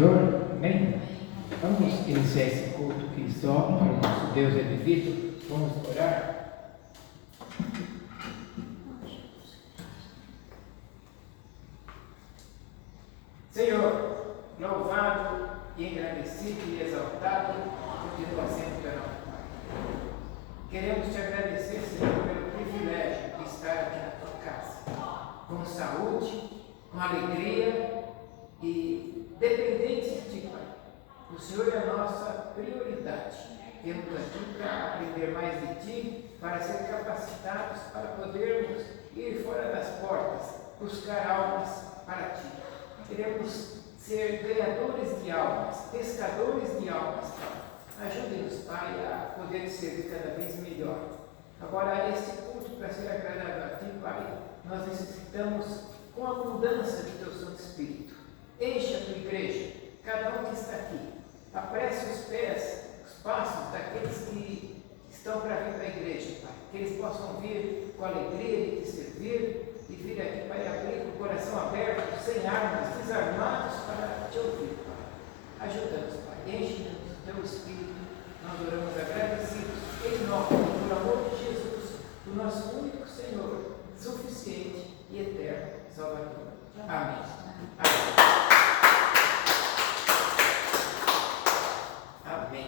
Senhor, amém? Vamos iniciar esse culto que só para o nosso Deus é devido. Vamos orar. Senhor, louvado e agradecido e exaltado, continua sempre pelo nosso Pai. Queremos te agradecer, Senhor, pelo privilégio de estar aqui na tua casa, com saúde, com alegria e dependentes de ti, Pai. O Senhor é a nossa prioridade. Temos aqui para aprender mais de ti, para ser capacitados para podermos ir fora das portas, buscar almas para ti. Queremos ser ganhadores de almas, pescadores de almas, Pai. Ajude-nos, Pai, a poder servir cada vez melhor. Agora, este culto, para ser agradável a ti, Pai, nós necessitamos com a mudança do teu Santo Espírito. Enche a tua igreja, cada um que está aqui. Apresse os pés, os passos daqueles que estão para vir para a igreja, Pai. Que eles possam vir com alegria de te servir e vir aqui, Pai, abrir com o coração aberto, sem armas, desarmados para te ouvir, Pai. Ajuda-nos, Pai. Enche-nos do teu Espírito. Nós oramos agradecidos em nome, por amor de Jesus, o nosso único Senhor, suficiente e eterno Salvador. Amém. Amém.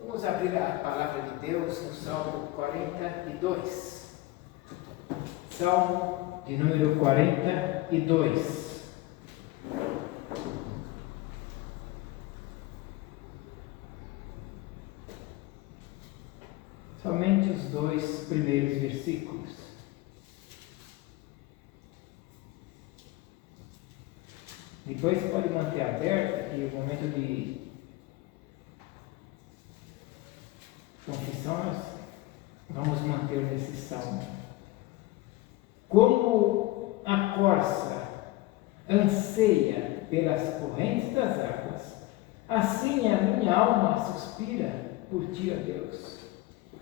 Vamos abrir a palavra de Deus no Salmo 42. Salmo de número 42. Somente os dois primeiros versículos. Depois pode manter aberto aqui o momento de confissões. Vamos manter nesse salmo. Como a corça anseia pelas correntes das águas, assim a minha alma suspira por ti, ó Deus.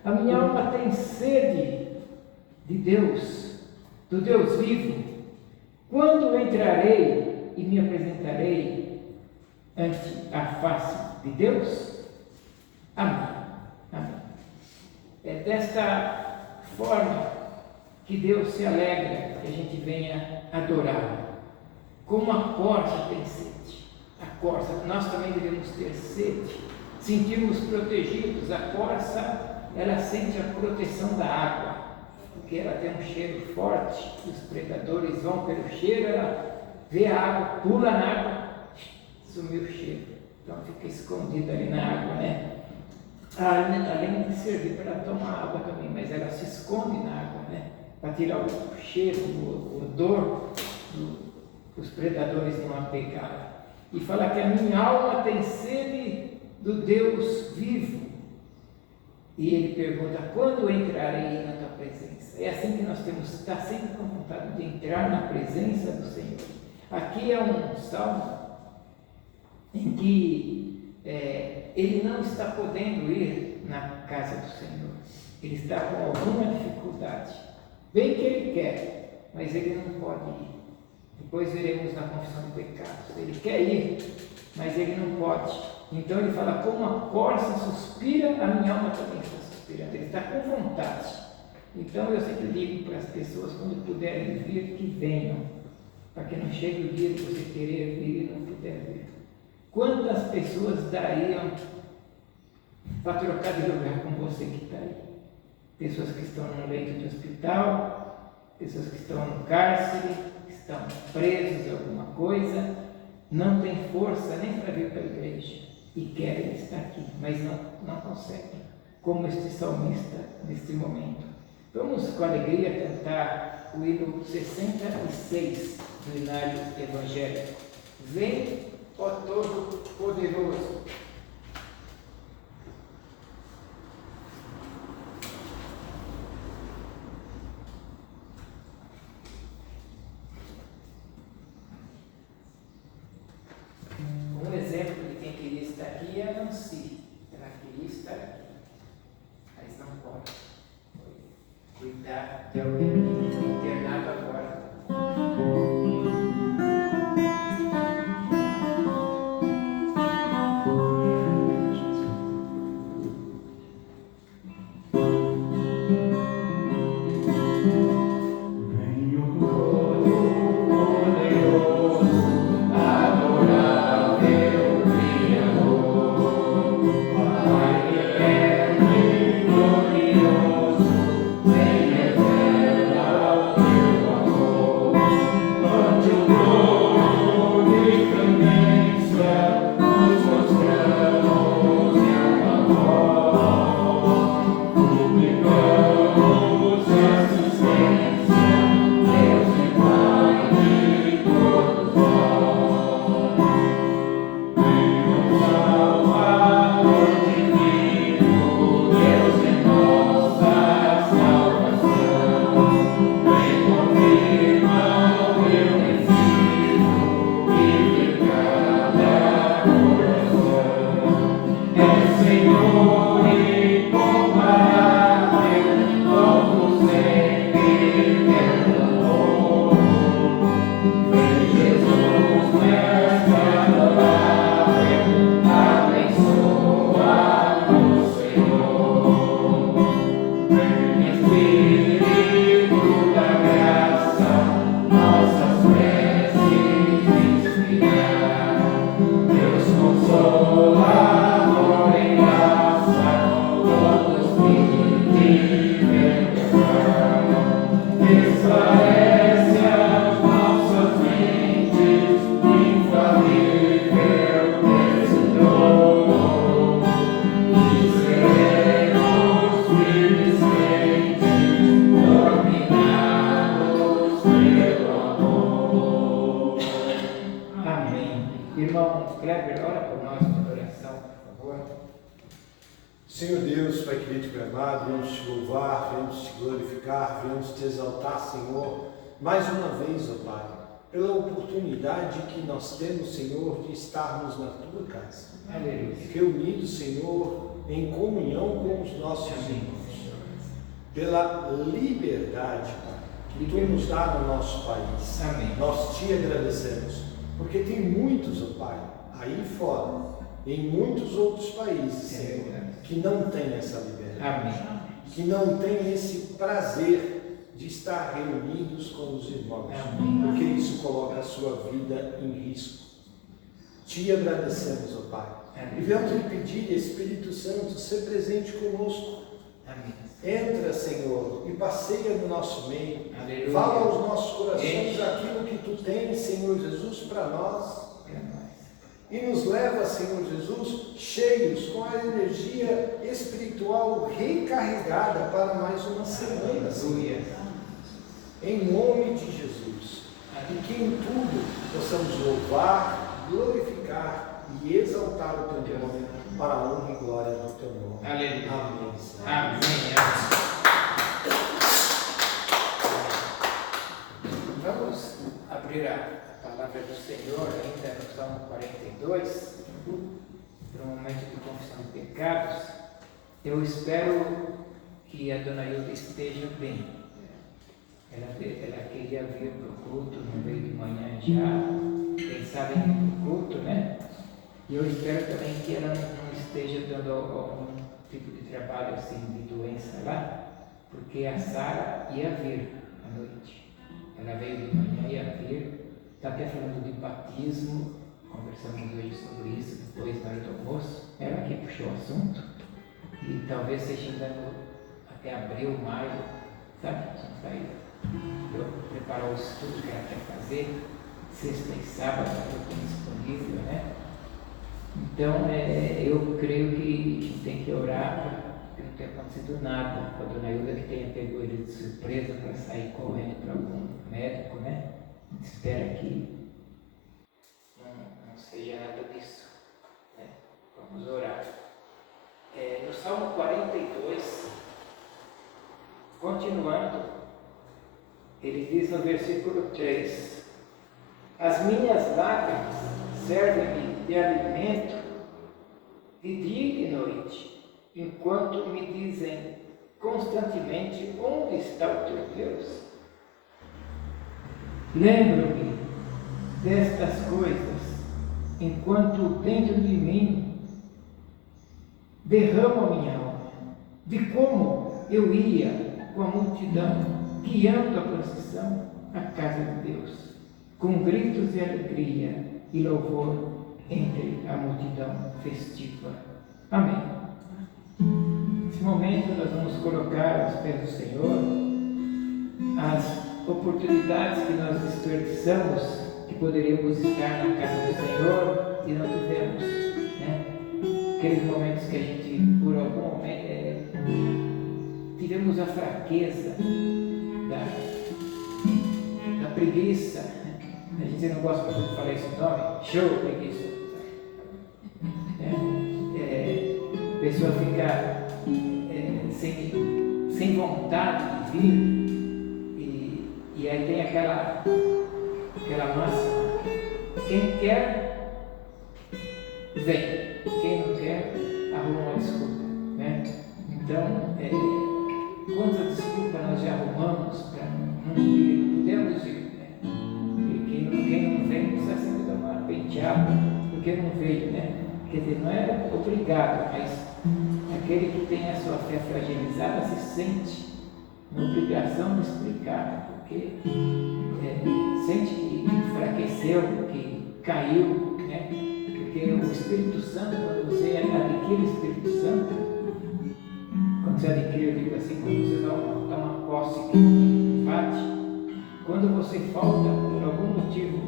A minha alma tem sede de Deus, do Deus vivo. Quando entrarei e me apresentarei ante a face de Deus? Amém. Amém. É desta forma que Deus se alegra que a gente venha adorá-lo. Como a corça tem sede. A corça, nós também devemos ter sede, sentirmos protegidos. A corça, ela sente a proteção da água, porque ela tem um cheiro forte, os predadores vão pelo cheiro, ela vê a água, pula na água, sumiu o cheiro, então fica escondida ali na água, né? Além de servir para tomar água também, mas ela se esconde na água, né? Para tirar o cheiro, o odor, os predadores não a pegaram. E fala que a minha alma tem sede do Deus vivo. E ele pergunta, quando entrarei na tua presença? É assim que nós temos que estar sempre com vontade de entrar na presença do Senhor. Aqui é um salmo em que ele não está podendo ir na casa do Senhor. Ele está com alguma dificuldade. Bem que ele quer, mas ele não pode ir. Depois veremos na confissão de pecados. Ele quer ir, mas ele não pode. Então ele fala, como a corça suspira, a minha alma também está suspirando. Ele está com vontade. Então eu sempre digo para as pessoas, quando puderem vir, que venham, para que não chegue o dia de você querer vir e não puder vir. Quantas pessoas dariam para trocar de lugar com você que está aí? Pessoas que estão no leito de hospital, pessoas que estão no cárcere, que estão presos em alguma coisa, não têm força nem para vir para a igreja e querem estar aqui, mas não conseguem, como este salmista neste momento. Vamos com alegria cantar o hino 66 do Hinário Evangélico. Vem, ó Todo-Poderoso. Um exemplo de quem queria estar aqui é a Nancy. Ela queria estar aqui, mas não pode. Cuidar de alguém que foi internado agora. Irmão Kleber, ora por nós com oração, por favor. Senhor Deus, Pai querido e amado, viemos te louvar, viemos te glorificar, viemos te exaltar, Senhor, mais uma vez, ó Pai, pela oportunidade que nós temos, Senhor, de estarmos na Tua casa. Aleluia. Reunidos, Senhor, em comunhão com os nossos irmãos. Pela liberdade, Pai, que Tu nos dá no nosso país. Amém. Nós te agradecemos, porque tem muitos, ó Pai, aí fora, em muitos outros países, Senhor, que não têm essa liberdade. Amém. Que não têm esse prazer de estar reunidos com os irmãos. Amém. Porque isso coloca a sua vida em risco. Te agradecemos, ó Pai. E vamos lhe pedir, Espírito Santo, ser presente conosco. Amém. Entra, Senhor, e passeia no nosso meio. Aleluia. Fala aos nossos corações Enche. aquilo que Tu tens, Senhor Jesus, para nós. Para nós. E nos leva, Senhor Jesus, cheios, com a energia espiritual recarregada para mais uma semana, Senhor. Aleluia. Em nome de Jesus. E que em tudo possamos louvar, glorificar e exaltar o Teu nome para a honra e glória do Teu nome. Aleluia. Amém, Senhor. Amém. Vamos abrir a palavra do Senhor ainda no Salmo 42, para um momento de confissão de pecados. Eu espero que a Dona Hilda esteja bem. ela queria vir para o culto, não veio de manhã já, pensava em ir para o culto, né? E eu espero também que ela não esteja dando algum tipo de trabalho assim, de doença lá, porque a Sara ia vir à noite. Ela veio de manhã, ia vir, está até falando de batismo, conversamos hoje sobre isso, depois na hora do almoço, ela que puxou o assunto, e talvez seja ainda até abril, maio, sabe? Vai preparar o estudo que ela quer fazer, sexta e sábado, está disponível, né? Então, eu creio que a gente tem que orar para não ter acontecido nada com a dona Hilda, que tenha pego ele de surpresa para sair correndo para algum médico, né? A gente espera que não seja nada disso, né? Vamos orar. No Salmo 42, continuando, ele diz no versículo 3: as minhas lágrimas servem-me de alimento de dia e de noite, enquanto me dizem constantemente: onde está o teu Deus? Lembro-me destas coisas, enquanto dentro de mim derramo a minha alma, de como eu ia com a multidão, guiando a procissão à casa de Deus, com gritos de alegria e louvor entre a multidão festiva. Amém. Nesse momento nós vamos colocar aos pés do Senhor as oportunidades que nós desperdiçamos, que poderíamos estar na casa do Senhor e não tivemos, né? Aqueles momentos que a gente, por algum momento, tivemos a fraqueza da preguiça. A gente não gosta de falar esse nome, show, preguiça. A pessoa fica sem vontade de vir, e aí tem aquela máxima: quem quer, vem, quem não quer, arruma uma desculpa, né? Então, quantas desculpas nós já arrumamos para não vir? Não podemos ir, né? Quem não vem precisa sempre dar uma penteada, porque não veio, né? Quer dizer, não é obrigado, mas aquele que tem a sua fé fragilizada se sente na obrigação de explicar, porque sente que enfraqueceu, que caiu, né? Porque o Espírito Santo, quando você adquire o Espírito Santo, quando você adquire, eu digo assim, quando você dá uma posse que invade, quando você falta por algum motivo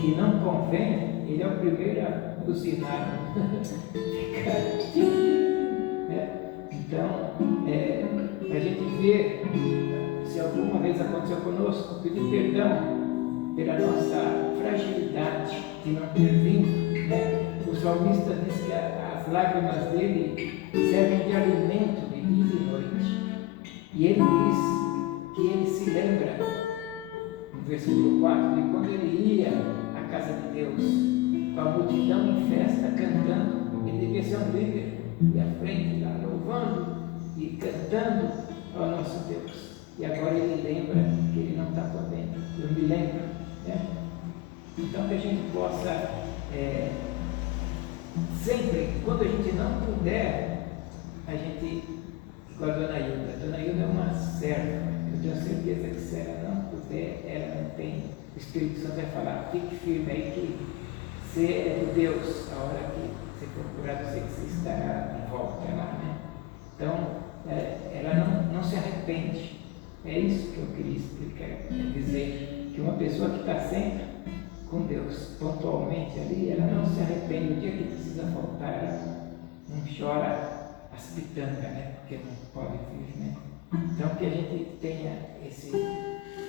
que não convém, ele é o primeiro a buzinar. Então, a gente vê, se alguma vez aconteceu conosco, pedir perdão pela nossa fragilidade de não ter vindo, né? O salmista diz que as lágrimas dele servem de alimento de dia e de noite. E ele diz que ele se lembra, no versículo 4, de quando ele ia à casa de Deus, com a multidão em festa, cantando. Ele devia ser um líder, e à frente lá, louvando e cantando ao nosso Deus. E agora ele lembra que ele não está podendo. Eu me lembro, né? Então, que a gente possa sempre, quando a gente não puder, a gente, igual a Dona Hilda. A Dona Hilda é uma serva. Eu tenho certeza que se ela não puder, ela não tem. O Espírito Santo vai falar: fique firme aí, que você é de Deus. A hora que você for curado, você estará de volta lá, né? Então, ela não se arrepende. É isso que eu queria explicar, dizer que uma pessoa que está sempre com Deus, pontualmente ali, ela não se arrepende. O dia que precisa voltar, ela não chora as pitangas, né? Porque não pode vir, né? Então, que a gente tenha esse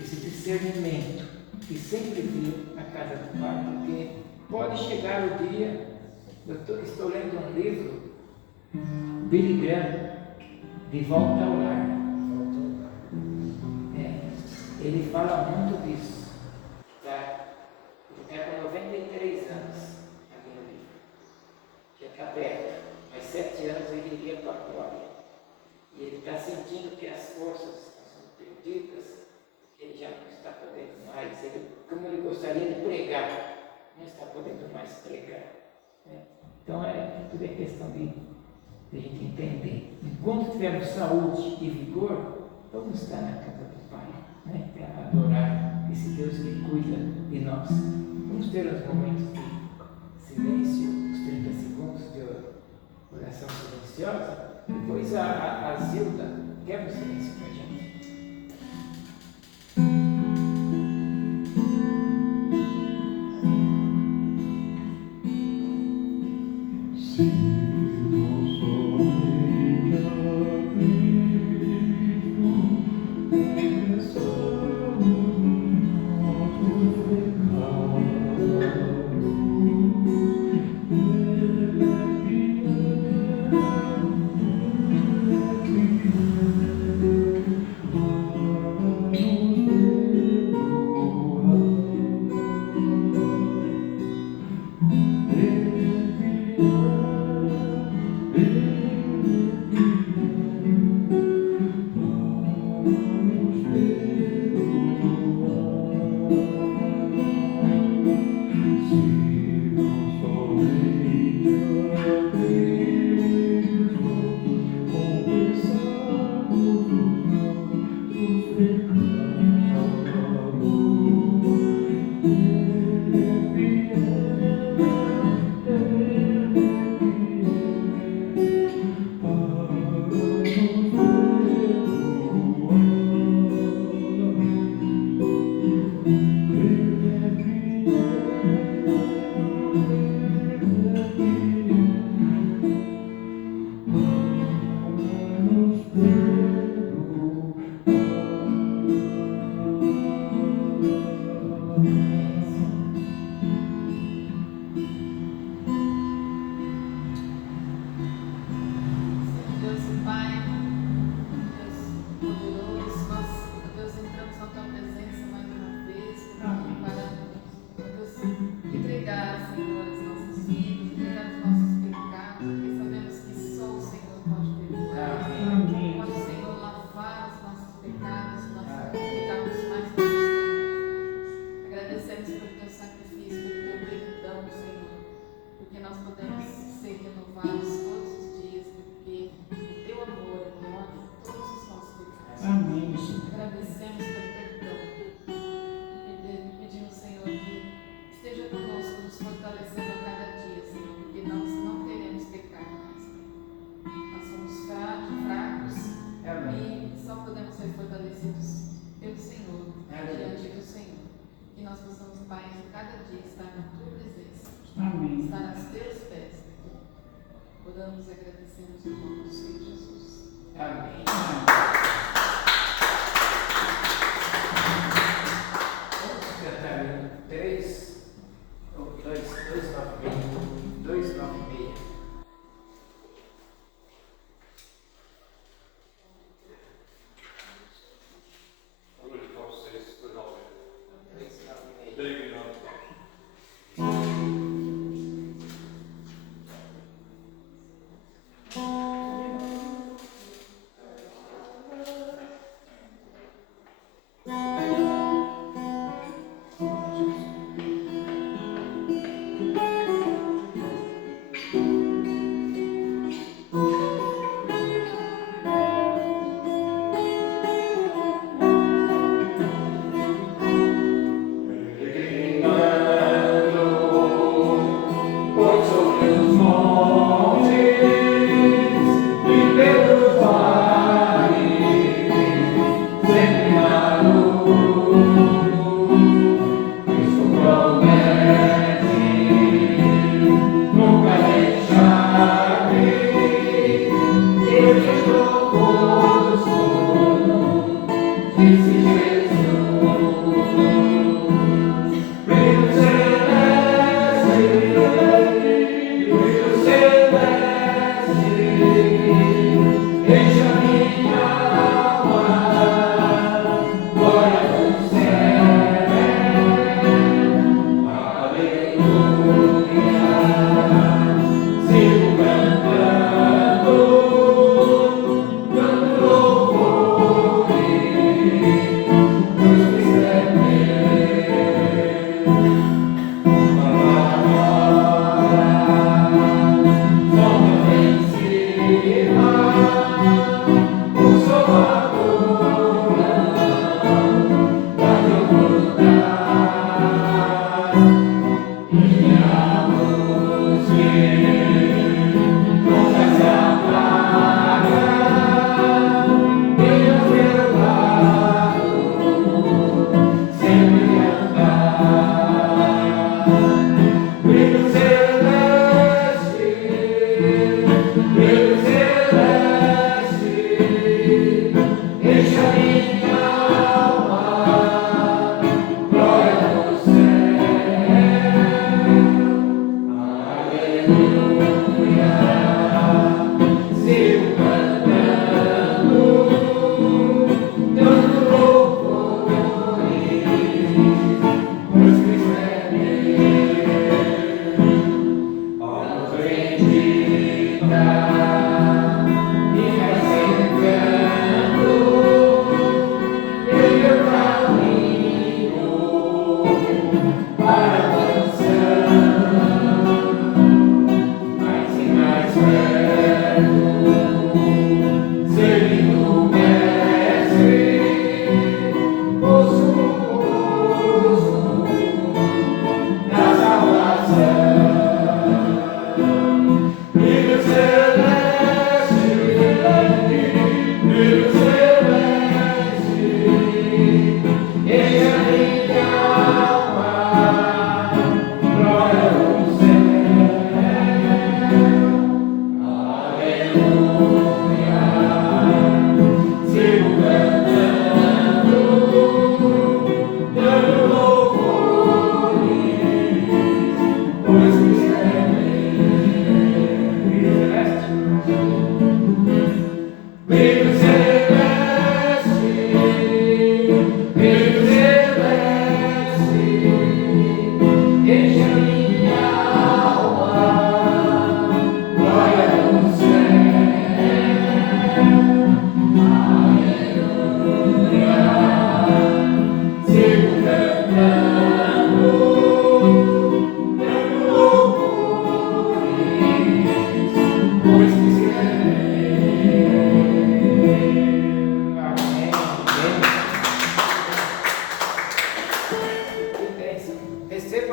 discernimento e sempre vir à casa do Pai, porque pode chegar o dia. Eu estou lendo um livro, Billy Graham, De Volta ao Lar. Ele fala muito disso, tá? Ele está com 93 anos aqui no livro. Já está perto, mais 7 anos ele iria para a glória. E ele está sentindo que as forças estão sendo perdidas, que pregar, não está podendo mais pregar. Né? Então tudo é questão de a gente entender. Enquanto tivermos saúde e vigor, vamos estar na casa do Pai, né? Para adorar esse Deus que cuida de nós. Vamos ter uns momentos de silêncio, uns 30 segundos de oração silenciosa. Depois a Zilda quebra o silêncio para a gente.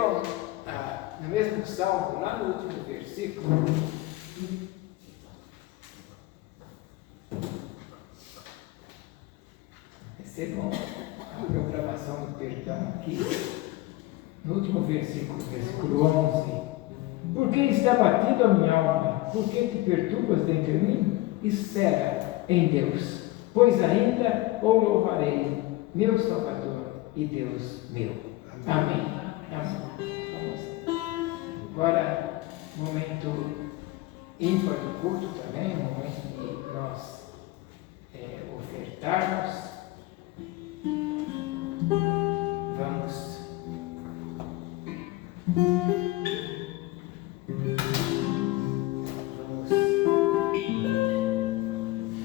perceberam no mesmo salmo, lá no último versículo, recebam a proclamação do perdão aqui, no último versículo, versículo 11. Por que está batida a minha alma? Por que te perturbas dentro de mim? Espera em Deus, pois ainda o louvarei, meu Salvador e Deus meu. Amém. Amém. Vamos. Agora, momento ímpar do culto também, momento de nós ofertarmos. Vamos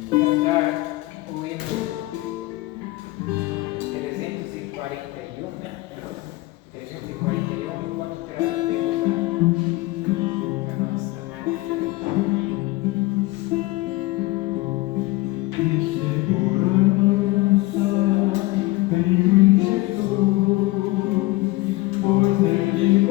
cantar o hino 341, né? 341, enquanto trazemos a nossa oferta. Pois nele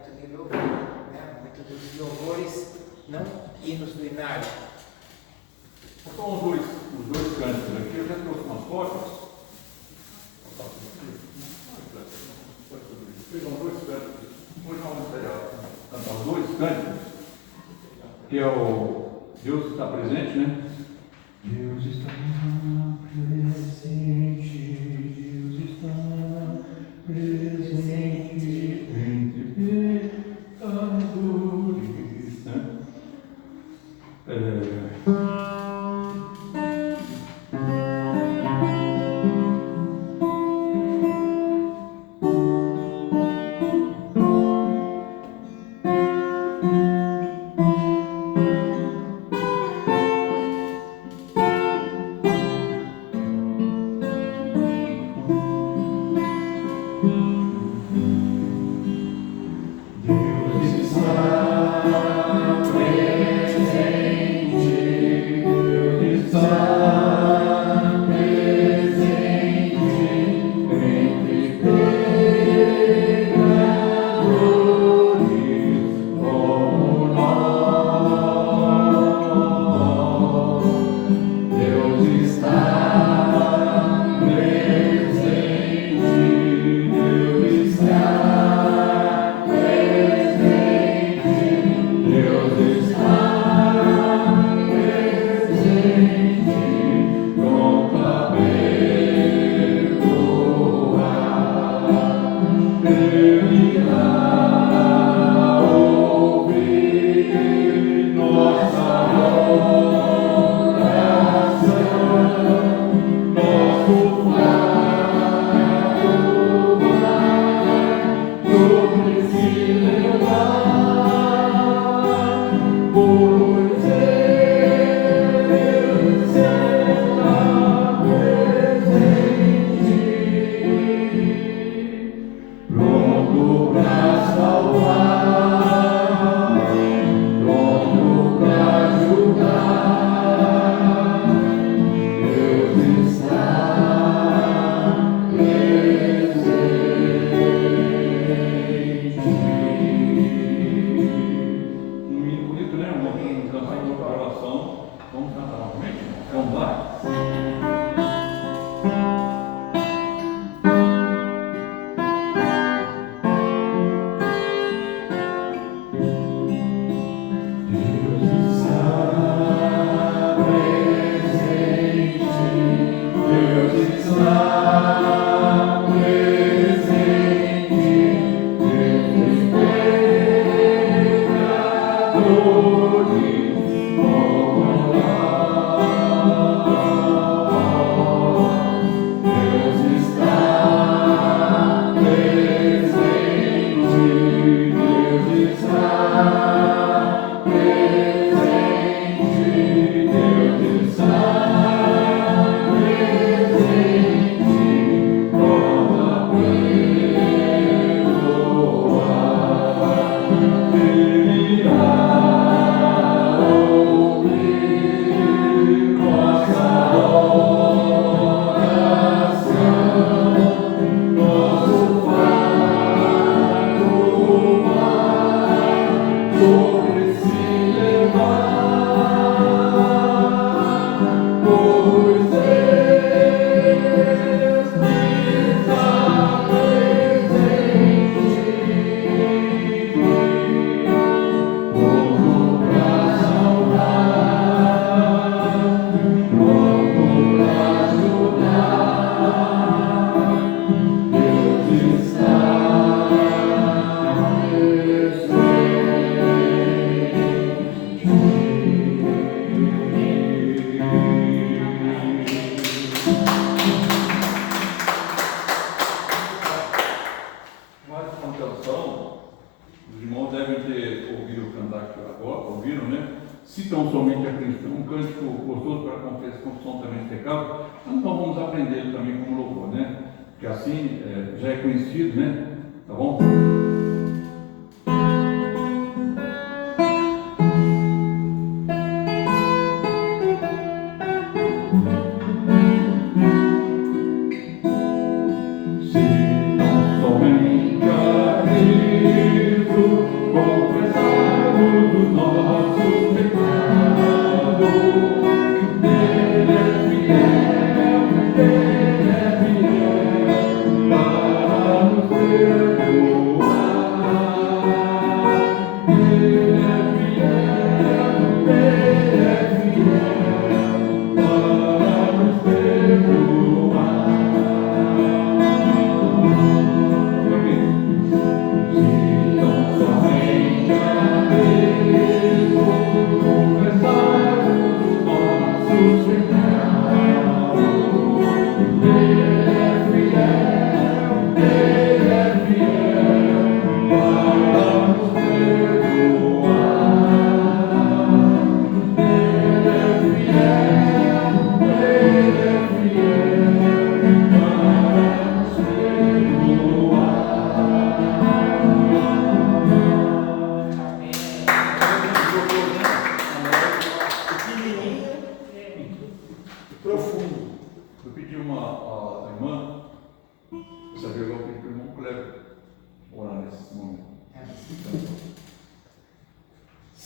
momento de louvor, né? Momento dos louvores, não hinos do inário. São os dois cânticos aqui, eu já trouxe umas fotos. São dois cânticos. Hoje vamos cantar os dois cânticos, que é o Deus está presente, né? Deus está presente, Deus está presente entre pecadores, né? Se tão somente a Cristo, um cântico gostoso para confissão também de pecado, então vamos aprender também como louvor, né? Que assim já é conhecido, né? Tá bom? Se tão somente a Cristo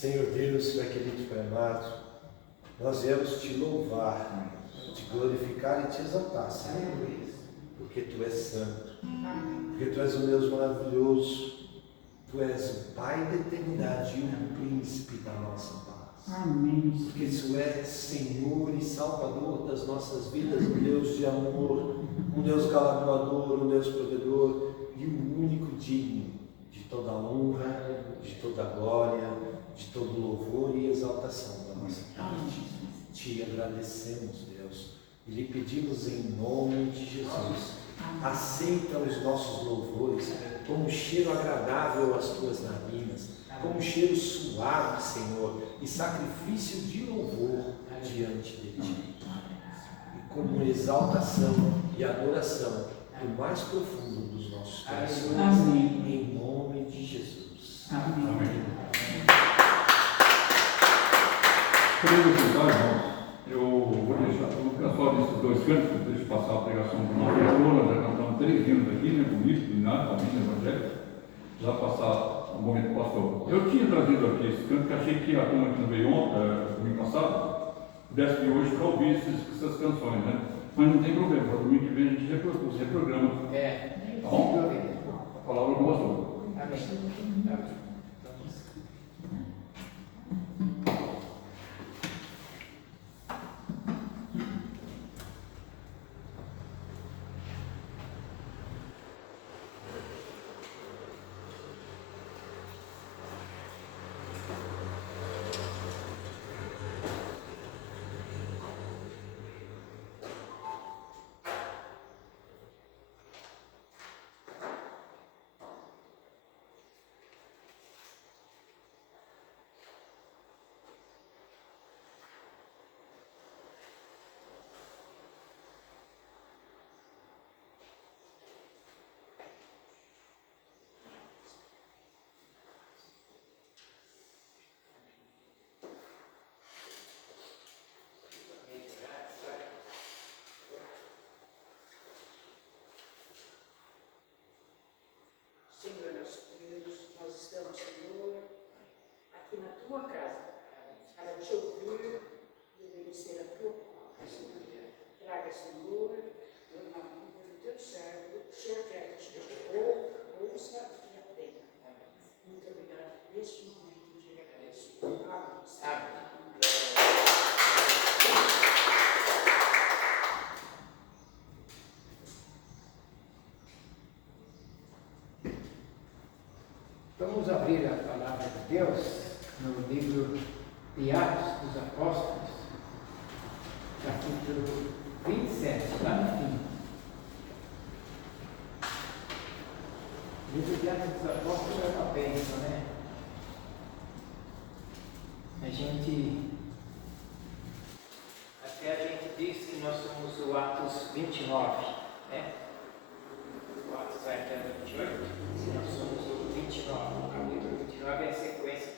Senhor Deus, Pai querido e Pai amado, nós viemos te louvar, te glorificar e te exaltar, Senhor, porque Tu és santo, porque Tu és um Deus maravilhoso, Tu és o Pai da eternidade e o príncipe da nossa paz. Amém. Porque Tu és Senhor e Salvador das nossas vidas, um Deus de amor, um Deus galardoador, um Deus provedor e o único digno de toda honra, de toda glória, de todo louvor e exaltação da nossa parte. Te agradecemos, Deus, e lhe pedimos em nome de Jesus, aceita os nossos louvores como cheiro agradável às Tuas narinas, como cheiro suave, Senhor, e sacrifício de louvor diante de Ti, e como exaltação e adoração do mais profundo dos nossos corações. Amém. Em nome de Jesus. Amém. Podemos sentar, irmãos? Eu vou deixar só desses dois cantos, deixa eu passar a pregação do nosso pastor. Nós já cantamos 3 hinos aqui, né? Bonito, culinário, família, evangélica. Já passar um momento, pastor. Eu tinha trazido aqui esse canto, que achei que a turma que não veio ontem, domingo passado, pudesse vir hoje para ouvir essas canções, né? Mas não tem problema, para domingo que vem a gente reprograma. Tá bom? A palavra do pastor. Amém. Senhor, nosso Deus, nós estamos, Senhor, aqui na Tua casa, para Te ouvir e obedecer a Tua palavra, Senhor. Traga, Senhor, na vida do Teu servo, o Senhor quer que te ouça e aprenda. Muito obrigado por este momento de agradeço. Amém. Vamos abrir a palavra de Deus no livro de Atos dos Apóstolos, capítulo 27, lá no fim. O livro de Atos dos Apóstolos é uma bênção, né? Até a gente diz que nós somos o Atos 29, né? O Atos vai até 28, nós somos o 29. O capítulo 29 é a sequência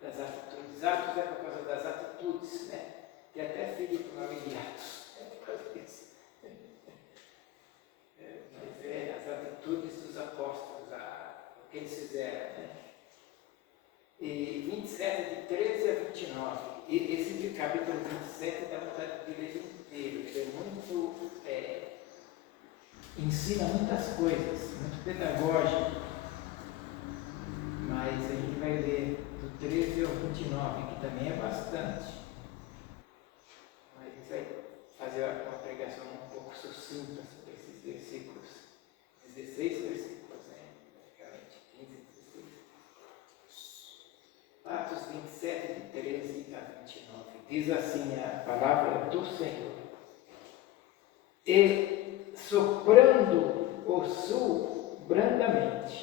das atitudes. Atos é por causa das atitudes, né? Tem até filho com o nome de Atos. É por causa disso. Mas é as atitudes dos apóstolos, o que eles fizeram, né? E 27, de 13 a 29. E esse capítulo 27 dá vontade de ler inteiro. Ele é muito. Ensina muitas coisas, muito pedagógico. Mas a gente vai ler do 13 ao 29, que também é bastante. Mas a gente vai fazer uma pregação um pouco sucinta sobre esses versículos. 16 versículos, né? Praticamente 15, 16. Atos 27, de 13 a 29. Diz assim a palavra do Senhor. E soprando o sul brandamente,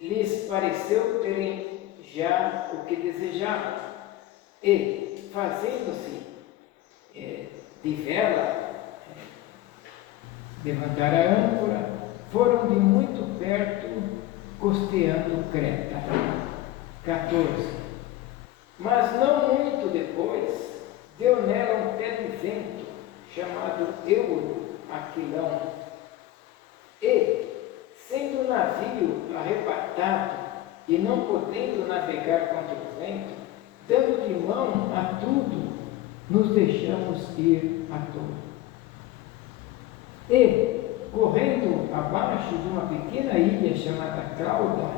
lhes pareceu terem já o que desejavam, e, fazendo-se de vela, levantar a âncora, foram de muito perto costeando Creta. 14. Mas não muito depois, deu nela um pé de vento, chamado Aquilão, e, sendo o navio arrebatado e não podendo navegar contra o vento, dando de mão a tudo, nos deixamos ir à toa. E, correndo abaixo de uma pequena ilha chamada Cauda,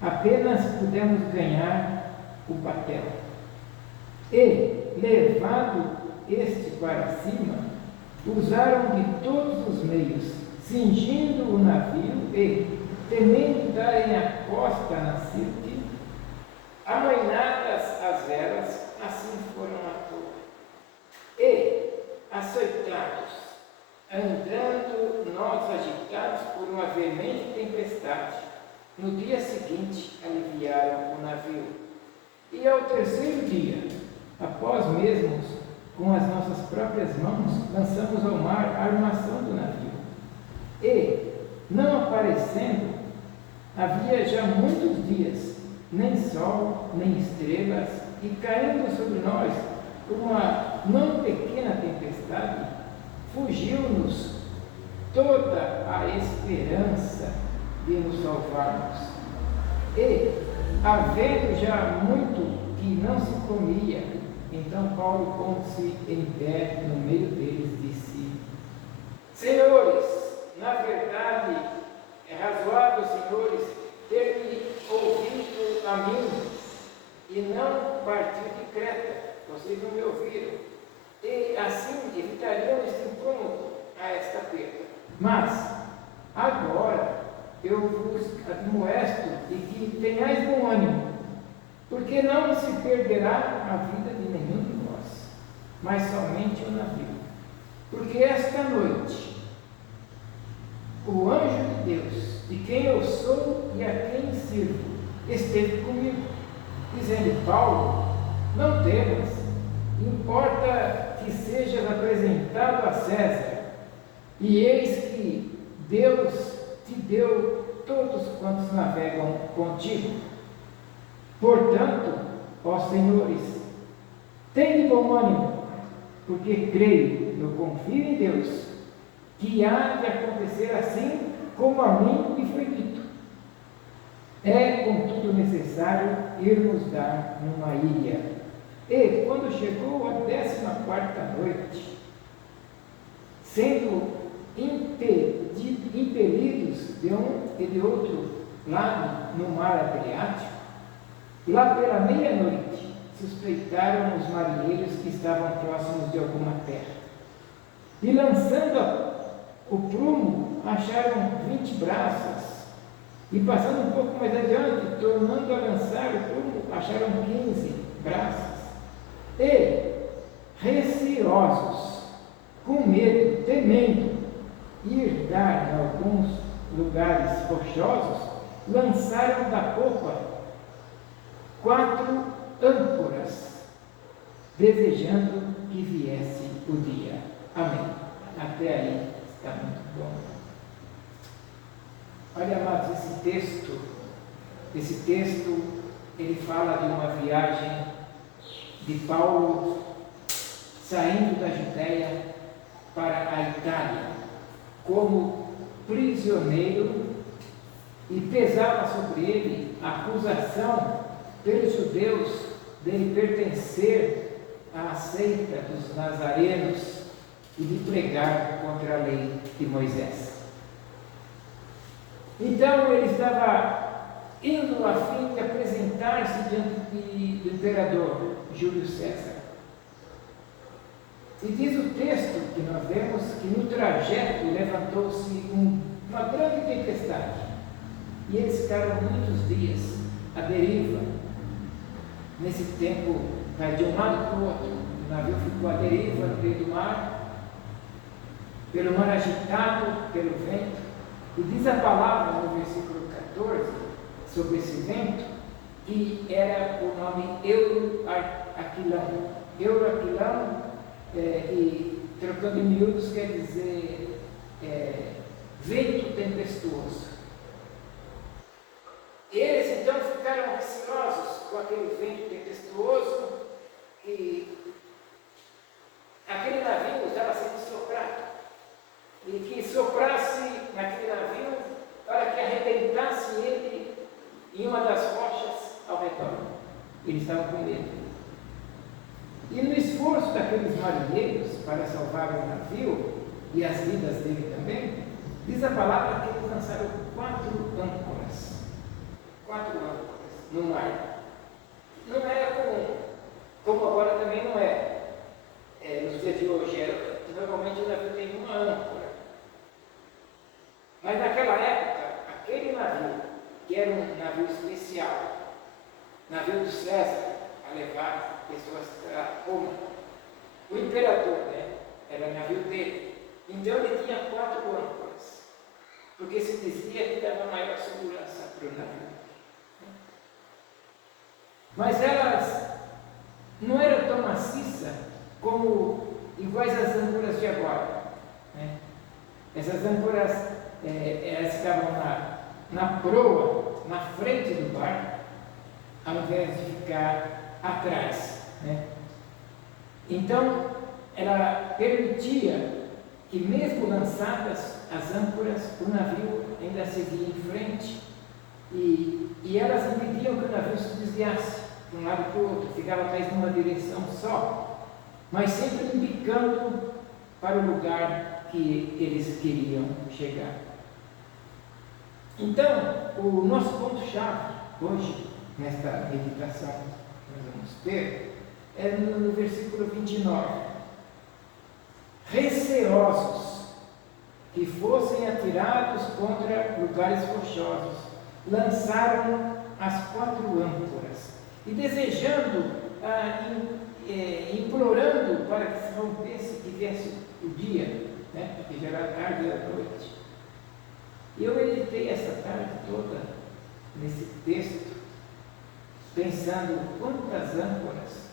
apenas pudemos ganhar o batel. E, levado este para cima, usaram de todos os meios, cingindo o navio e, temendo darem a costa na Sirte, amainadas as velas, assim foram à toa. E, açoitados, andando nós agitados por uma veemente tempestade, no dia seguinte aliviaram o navio. E ao terceiro dia, após mesmos, com as nossas próprias mãos, lançamos ao mar a armação do navio. E, não aparecendo, havia já muitos dias, nem sol, nem estrelas, e caindo sobre nós uma não pequena tempestade, fugiu-nos toda a esperança de nos salvarmos. E, havendo já muito que não se comia, então Paulo, pondo-se em pé no meio deles, disse: Senhores, na verdade, é razoável, senhores, ter-me ouvido a mim e não partir de Creta. Vocês não me ouviram. E assim evitariam este incômodo a esta perda. Mas, agora, eu vos admoesto de que tenhais bom ânimo, porque não se perderá a vida de nenhum de vós, mas somente o navio. Porque esta noite, o anjo de Deus, de quem eu sou e a quem sirvo, esteve comigo, dizendo: Paulo, não temas, importa que sejas apresentado a César, e eis que Deus te deu todos quantos navegam contigo. Portanto, ó senhores, tende bom ânimo, porque creio, eu confio em Deus, que há de acontecer assim como a mim me foi dito. É, contudo, necessário irmos dar numa ilha. E, quando chegou a 14ª noite, sendo impelidos de um e de outro lado no mar Adriático, lá pela meia-noite, suspeitaram os marinheiros que estavam próximos de alguma terra. E lançando o prumo, acharam 20 braças. E passando um pouco mais adiante, tornando a lançar o prumo, acharam 15 braças. E, receosos, com medo, temendo ir dar em alguns lugares rochosos, lançaram da popa 4 âncoras, desejando que viesse o dia. Amém. Até aí está muito bom. Olha, amados, esse texto, ele fala de uma viagem de Paulo saindo da Judéia para a Itália, como prisioneiro, e pesava sobre ele a acusação pelos judeus dele pertencer à seita dos nazarenos e de pregar contra a lei de Moisés. Então ele estava indo a fim de apresentar-se diante do imperador Júlio César. E diz o texto que nós vemos que no trajeto levantou-se uma grande tempestade, e eles ficaram muitos dias à deriva. Nesse tempo, vai de um lado para o outro, o navio ficou à deriva no meio do mar, pelo mar agitado pelo vento. E diz a palavra no versículo 14 sobre esse vento, que era o nome Euroaquilão. Euroaquilão, e trocando em miúdos, quer dizer vento tempestuoso. Eles então ficaram receosos com aquele vento tempestuoso, e aquele navio estava sendo soprado, e que soprasse naquele navio para que arrebentasse ele em uma das rochas ao redor. Eles estavam com medo. E no esforço daqueles marinheiros para salvar o navio e as vidas dele também, diz a palavra que eles lançaram 4 âncoras. 4 âncoras no mar. Não era comum, como agora também não é. Nos dias de hoje, normalmente o navio tem uma âncora. Mas naquela época, aquele navio, que era um navio especial, navio do César, a levar pessoas para Roma, o imperador, era o navio dele. Então ele tinha 4 âncoras, porque se dizia que dava maior segurança para o navio. Mas elas não eram tão maciças como iguais às âncoras de agora. Essas âncoras, elas ficavam na proa, na frente do barco, ao invés de ficar atrás. Então, ela permitia que, mesmo lançadas as âncoras, o navio ainda seguia em frente e elas impediam que o navio se desviasse de um lado para o outro, ficava mais numa direção só, mas sempre indicando para o lugar que eles queriam chegar. Então, o nosso ponto-chave hoje, nesta meditação que nós vamos ter, é no versículo 29. Receosos que fossem atirados contra lugares rochosos, lançaram as 4 âncoras, e desejando, implorando para que se rompesse, que viesse o dia, porque já era tarde da noite. E eu meditei essa tarde toda nesse texto, pensando quantas âncoras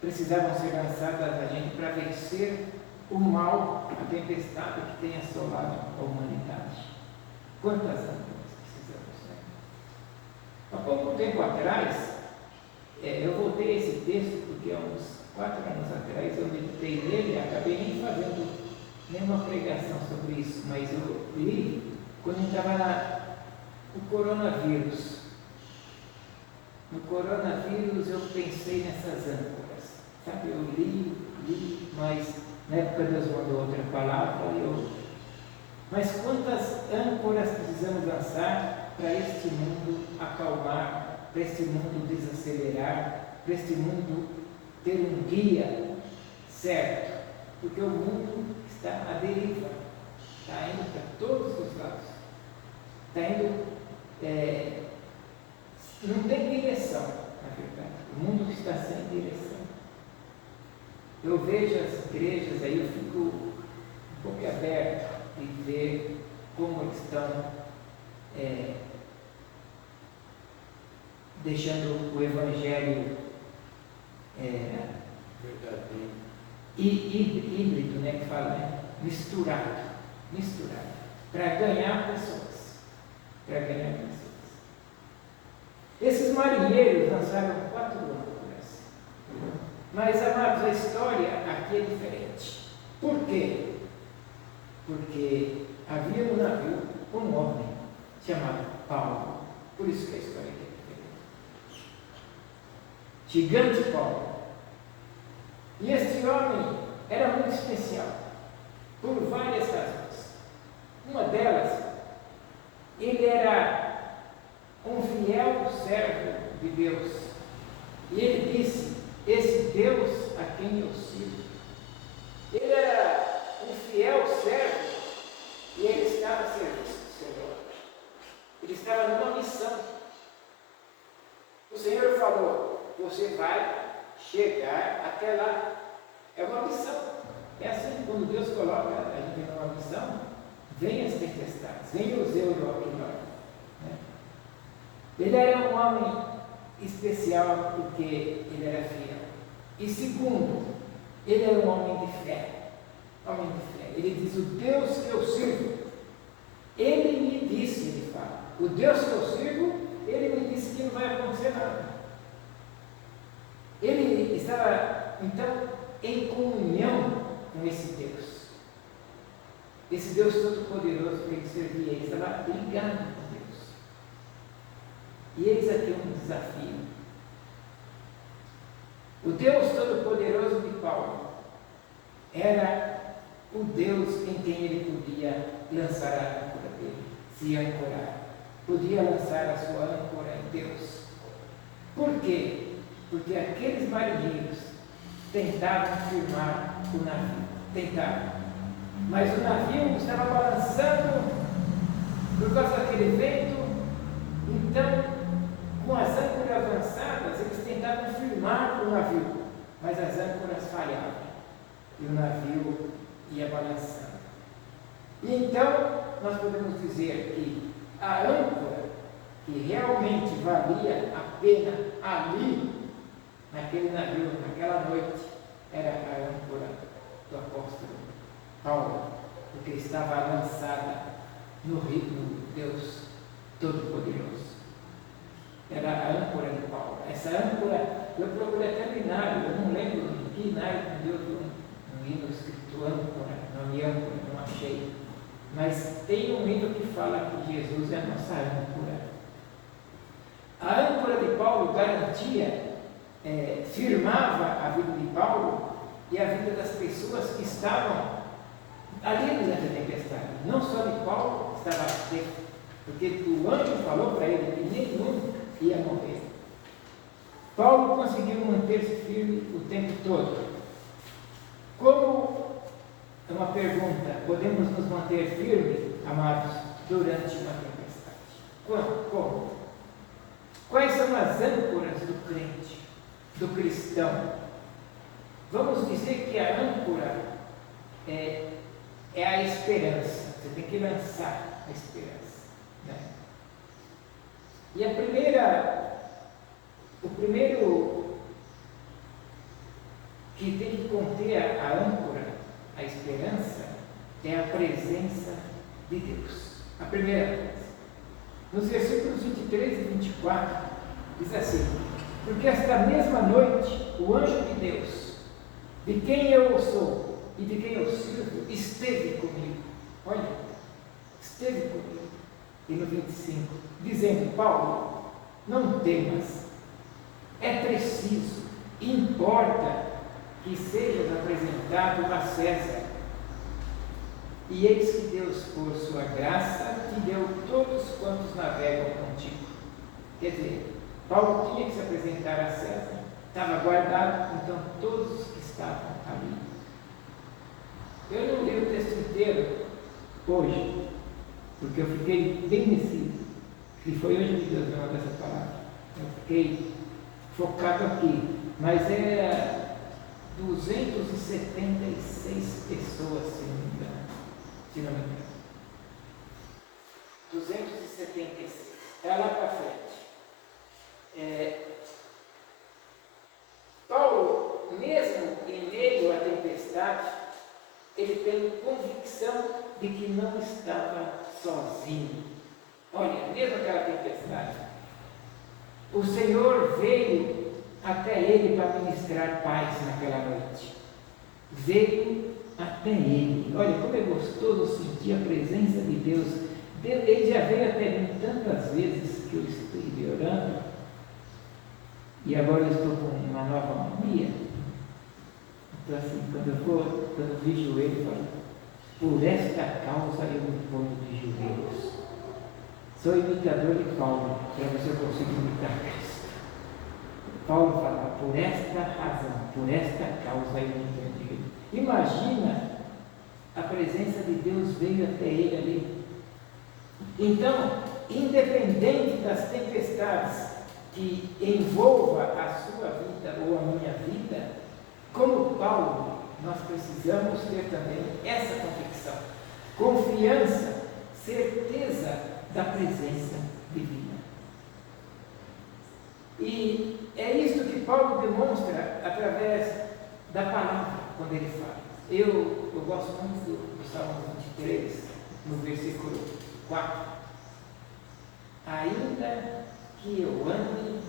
precisavam ser lançadas a gente para vencer o mal, a tempestade que tem assolado a humanidade. Quantas âncoras precisamos ser? Há pouco tempo atrás, eu voltei a esse texto porque há uns 4 anos atrás eu meditei nele e acabei nem fazendo nenhuma pregação sobre isso, mas eu li quando estava no coronavírus. No coronavírus eu pensei nessas âncoras, sabe? Eu li, mas na época Deus mandou outra palavra mas quantas âncoras precisamos lançar para este mundo acalmar, para este mundo desacelerar, para este mundo ter um guia certo, porque o mundo está à deriva, está indo para todos os lados, está indo, não tem direção, na verdade, o mundo está sem direção. Eu vejo as igrejas aí, eu fico um pouco aberto de ver como eles estão deixando o Evangelho verdadeiro e híbrido, que fala, misturado, para ganhar pessoas, Esses marinheiros lançaram 4 âncoras, mas, amados, a história aqui é diferente. Por quê? Porque havia no navio um homem chamado Paulo, por isso que a história aqui é diferente. Gigante Paulo. E este homem era muito especial, por várias razões. Uma delas, ele era um fiel servo de Deus. E ele disse: esse Deus a quem eu sirvo. Ele era um fiel servo e ele estava a serviço do Senhor. Ele estava numa missão. O Senhor falou: você vai chegar até lá. É uma missão. É assim, quando Deus coloca a gente numa missão, vem as tempestades, vem os euroquilómetros. Ele era um homem especial porque ele era fiel. E segundo, ele era um homem de fé. Ele diz: o Deus que eu sirvo, ele me disse, ele fala, o Deus que eu sirvo, ele me disse que não vai acontecer nada. Ele estava, então, em comunhão com esse Deus. Esse Deus Todo-Poderoso que ele servia, ele estava ligado com Deus. E eis aqui um desafio. O Deus Todo-Poderoso de Paulo era o Deus em quem ele podia lançar a âncora dele, se ancorar. Podia lançar a sua âncora em Deus. Por quê? Porque aqueles marinheiros tentavam firmar o navio. Tentavam. Mas o navio estava balançando por causa daquele vento. Então, com as âncoras avançadas, eles tentavam firmar o navio. Mas as âncoras falhavam. E o navio ia balançando. E então, nós podemos dizer que a âncora, que realmente valia a pena ali, naquele navio, naquela noite, era a âncora do apóstolo Paulo, porque estava lançada no Deus Todo-Poderoso. Era a âncora de Paulo. Essa âncora, eu procurei até no inário, eu não lembro de que inário que Deus um hino escrito âncora, nome âncora, não achei. Mas tem um hino que fala que Jesus é a nossa âncora. A âncora de Paulo garantia, firmava a vida de Paulo e a vida das pessoas que estavam ali durante a tempestade. Não só de Paulo estava seco, porque o anjo falou para ele que nenhum ia morrer. Paulo conseguiu manter-se firme o tempo todo. Como, é uma pergunta, podemos nos manter firmes, amados, durante uma tempestade? Como? Quais são as âncoras do crente, do cristão? Vamos dizer que a âncora é a esperança. Você tem que lançar a esperança, né? E o primeiro que tem que conter a âncora, a esperança, é a presença de Deus. A primeira coisa. Nos versículos 23 e 24, diz assim: porque esta mesma noite, o anjo de Deus, de quem eu sou e de quem eu sirvo, esteve comigo. Olha, esteve comigo. E no 25, dizendo: Paulo, não temas, é preciso, importa que sejas apresentado a César. E eis que Deus, por sua graça, te deu todos quantos navegam contigo. Quer dizer, Paulo tinha que se apresentar a César, estava guardado, então todos os que estavam ali. Eu não li o texto inteiro hoje, porque eu fiquei bem nesse, que foi hoje que Deus me mandou essa palavra. Eu fiquei focado aqui, mas é 276 pessoas, se não me engano. 276. É lá para frente. Paulo, mesmo em meio à tempestade, ele tem convicção de que não estava sozinho. Olha, mesmo aquela tempestade, o Senhor veio até ele para ministrar paz naquela noite. Veio até ele. Olha como é gostoso sentir a presença de Deus. Ele já veio até mim tantas vezes que eu estive orando, e agora eu estou com uma nova mania. Então assim, quando eu vejo ele, eu falo: por esta causa eu me ponho de joelhos. Sou imitador de Paulo, para ver se eu consigo imitar Cristo. Paulo fala: por esta razão, por esta causa eu me ponho de joelhos. Imagina, a presença de Deus veio até ele ali. Então, independente das tempestades que envolva a sua vida ou a minha vida, como Paulo, nós precisamos ter também essa convicção, confiança, certeza da presença divina. E é isso que Paulo demonstra através da palavra, quando ele fala. Eu gosto muito do Salmo 23, no versículo 4. Ainda que eu ande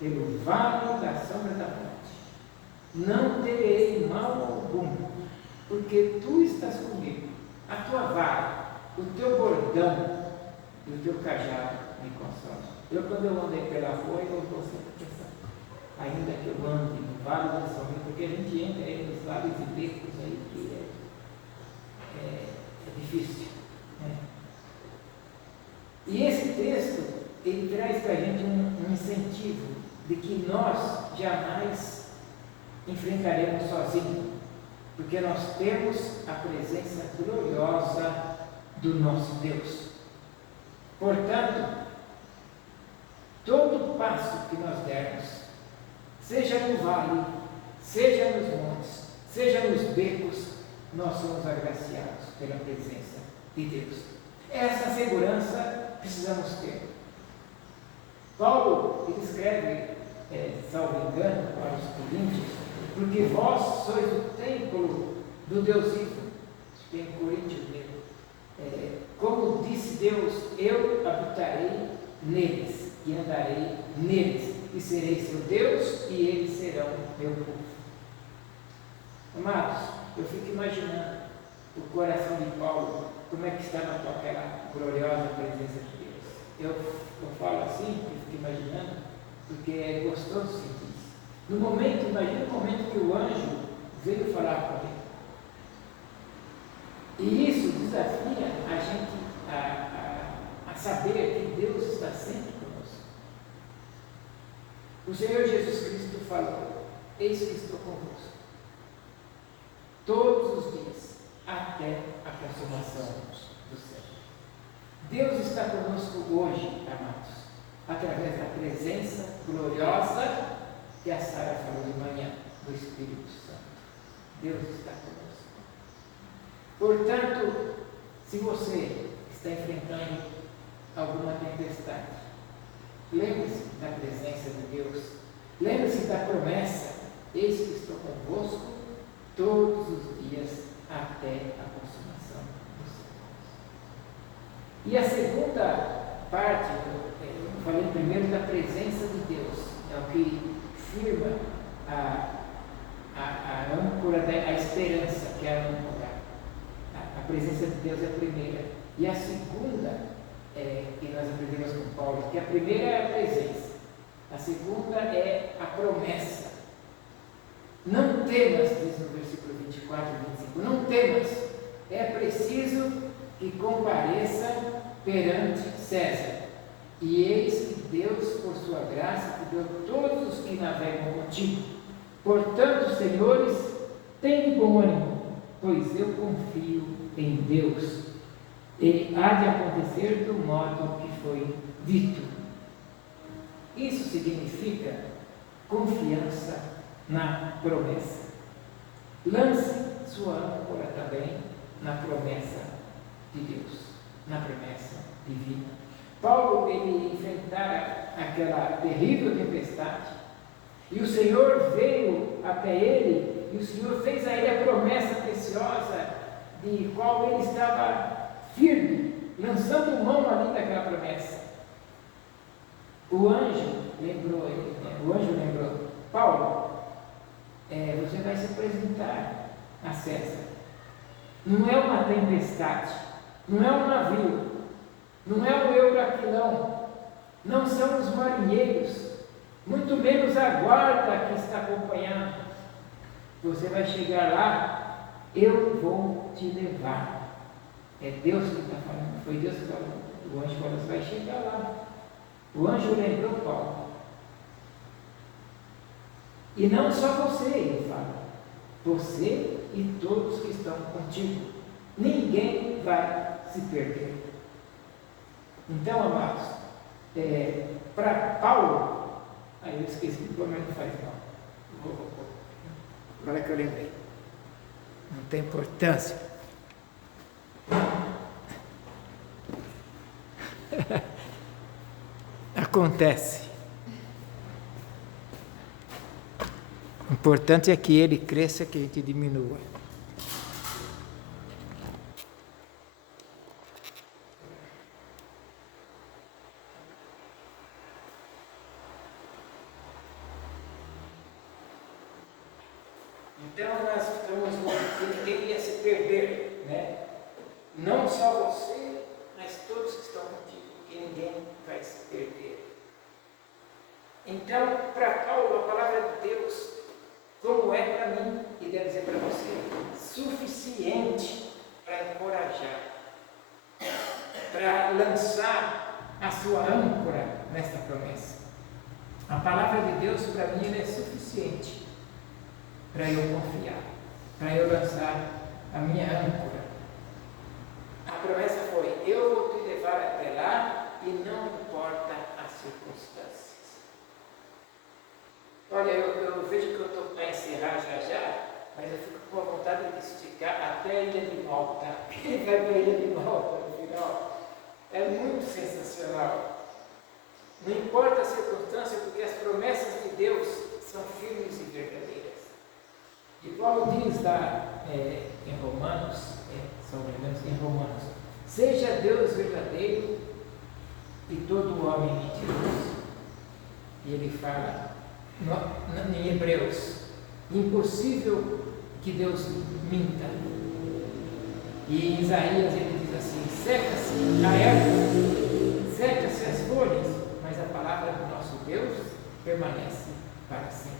pelo vale da sombra da morte, não terei mal algum, porque tu estás comigo. A tua vara, o teu bordão e o teu cajado me consolam. quando eu andei pela rua, eu vou sempre pensando, ainda que eu ande no vale da sombra, porque a gente entra aí nos vales e becos aí que é difícil. Né? E esse texto, ele traz para a gente um incentivo de que nós jamais enfrentaremos sozinhos, porque nós temos a presença gloriosa do nosso Deus. Portanto, todo passo que nós dermos, seja no vale, seja nos montes, seja nos becos, nós somos agraciados pela presença de Deus. Essa segurança precisamos ter. Paulo, ele escreve, salvo engano, para os Coríntios, porque vós sois o templo do Deus vivo. Tem em Coríntios mesmo. Como disse Deus, eu habitarei neles e andarei neles, e serei seu Deus e eles serão meu povo. Amados, eu fico imaginando o coração de Paulo, como é que estava com aquela gloriosa presença de Deus. Eu falo assim, eu fico imaginando, porque é gostoso sentir isso. Imagina o momento que o anjo veio falar com ele. E isso desafia a gente a saber que Deus está sempre conosco. O Senhor Jesus Cristo falou: eis que estou convosco todos os dias, até a consumação do céu. Deus está conosco hoje, amados, através da presença gloriosa que a Sara falou de manhã, do Espírito Santo. Deus está conosco. Portanto, se você está enfrentando alguma tempestade, lembre-se da presença de Deus, lembre-se da promessa: eis que estou convosco todos os dias até a consumação dos séculos. E a segunda parte, eu falei primeiro da presença de Deus, é o que firma a âncora, a esperança, que é a âncora. A presença de Deus é a primeira. E a segunda, que nós aprendemos com Paulo, que a primeira é a presença, a segunda é a promessa. Não temas, diz no versículo 24 e 25, não temas, é preciso que compareça perante César. E eis que Deus, por sua graça, te deu todos os que navegam contigo. Portanto, senhores, tenham bom ânimo, pois eu confio em Deus. E há de acontecer do modo que foi dito. Isso significa confiança na promessa. Lance sua âncora também na promessa de Deus, na promessa divina. Paulo, ele enfrentara aquela terrível tempestade, e o Senhor veio até ele, e o Senhor fez a ele a promessa preciosa, de qual ele estava firme, lançando mão ali daquela promessa. O anjo lembrou ele, o anjo lembrou: Paulo, você vai se apresentar a César. Não é uma tempestade, não é um navio, não é o Euraquilão, não são os marinheiros, muito menos a guarda que está acompanhando. Você vai chegar lá, eu vou te levar. É Deus que está falando, foi Deus que falou. O anjo falou: você vai chegar lá. O anjo lembrou Paulo. E não só você, ele fala, você e todos que estão contigo. Ninguém vai se perder. Então, amados, para Paulo, aí eu esqueci, pelo menos não faz mal. Agora que eu lembrei. Não tem importância. Acontece. O importante é que ele cresça, que a gente diminua. Então nós estamos no que ele ia se perder, né? Não só você, mas todos que estão contigo, porque ninguém vai se perder. Então, para Paulo, a palavra de Deus, como é para mim, e deve ser para você, suficiente para encorajar, para lançar a sua âncora nesta promessa. A palavra de Deus, para mim, ela é suficiente para eu confiar, para eu lançar a minha âncora. A promessa foi: eu vou te levar até lá e não importa as circunstâncias. Olha, eu vejo que eu estou para encerrar já, mas eu fico com a vontade de esticar até a ilha de Malta. Quem vai para a ilha de Malta no final? É muito sensacional. Não importa a circunstância, porque as promessas de Deus são firmes e verdadeiras. E Paulo diz lá em Romanos, em Romanos, seja Deus verdadeiro e todo homem mentiroso. E ele fala em Hebreus, impossível que Deus minta. E em Isaías ele diz assim: seca-se a erva, seca-se as folhas, mas a palavra do nosso Deus permanece para sempre.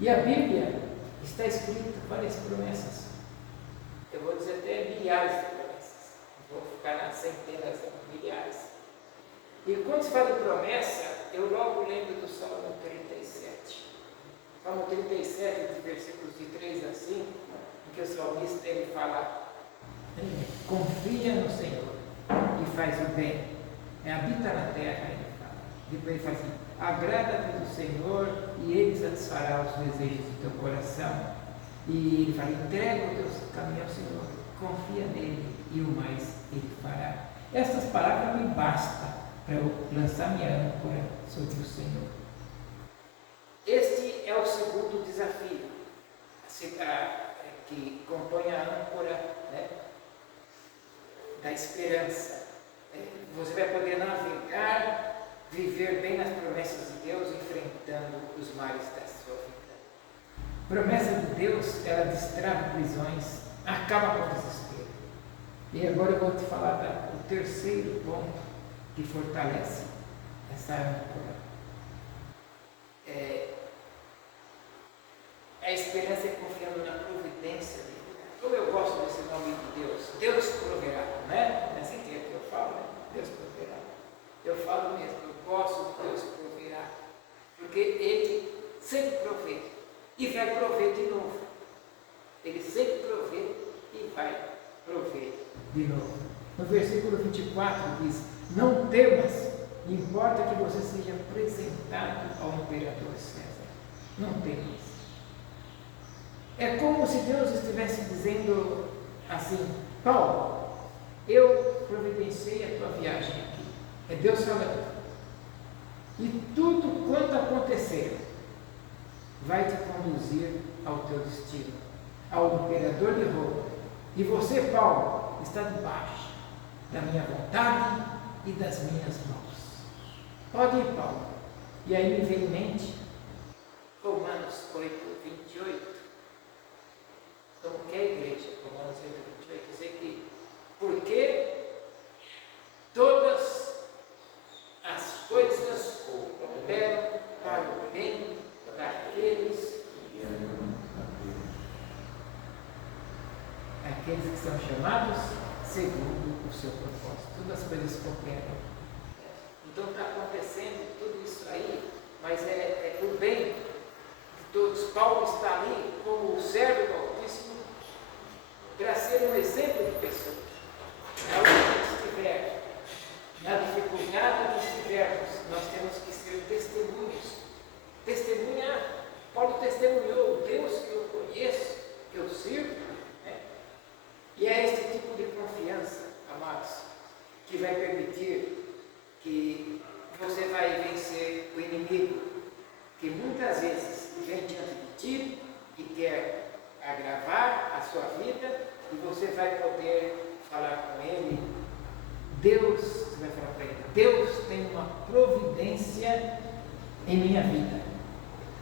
E a Bíblia está escrita várias promessas. Eu vou dizer até milhares de promessas. Vou ficar nas centenas, milhares. E quando se fala em promessa, eu logo lembro do Salmo 37. Salmo 37, dos versículos de 3 a 5, em que o salmista ele fala: confia no Senhor e faz o bem, habita na terra, ele fala. Depois ele fala assim: agrada-te do Senhor e ele satisfará os desejos do teu coração. E ele fala: entrega o teu caminho ao Senhor, confia nele e o mais ele fará. Essas palavras me bastam para eu lançar minha âncora sobre o Senhor. Este é o segundo desafio que compõe a âncora, né, da esperança. Você vai poder navegar, viver bem nas promessas de Deus, enfrentando os males da sua vida. Promessa de Deus, ela destrava prisões, acaba com o desespero. E agora eu vou te falar do terceiro ponto que fortalece essa âncora. A esperança é confiando na providência de Deus. Como eu gosto desse nome de Deus, Deus proverá, não é? É assim que eu falo, né? Deus proverá. Eu falo mesmo, eu gosto de Deus proverá, porque Ele sempre provê e vai prover de novo. Ele sempre provê e vai prover de novo. No versículo 24 diz: não temas, importa que você seja apresentado ao imperador César. Não temas. É como se Deus estivesse dizendo assim: Paulo, eu providenciei a tua viagem aqui. É Deus falando. E tudo quanto acontecer vai te conduzir ao teu destino, ao imperador de Roma. E você, Paulo, está debaixo da minha vontade e das minhas mãos. Pode ir, Paulo. E aí me vem em mente Romanos 8, 28. Como que é a igreja? Romanos 8, 28. Quer dizer que, porque todas as coisas cooperam para o bem daqueles que são chamados segundo o seu propósito. Todas as coisas cooperam. Então está acontecendo tudo isso aí, mas é por bem de todos. Paulo está ali como o servo do Altíssimo para ser um exemplo de pessoas. Aonde estiver, na dificuldade que estivermos, nós temos que ser testemunhos. Testemunhar. Paulo testemunhou o Deus que eu conheço, que eu sirvo. E é esse tipo de confiança, amados, que vai permitir que você vai vencer o inimigo, que muitas vezes vem diante de ti e quer agravar a sua vida, e você vai poder falar com ele. Deus, você vai falar para ele: Deus tem uma providência em minha vida,